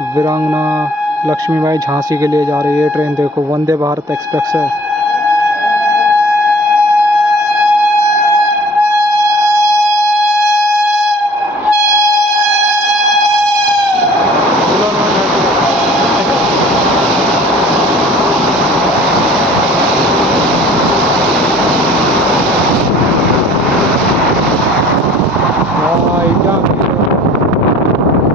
वीरांगना लक्ष्मीबाई झांसी के लिए जा रही है ट्रेन। देखो वंदे भारत एक्सप्रेस है।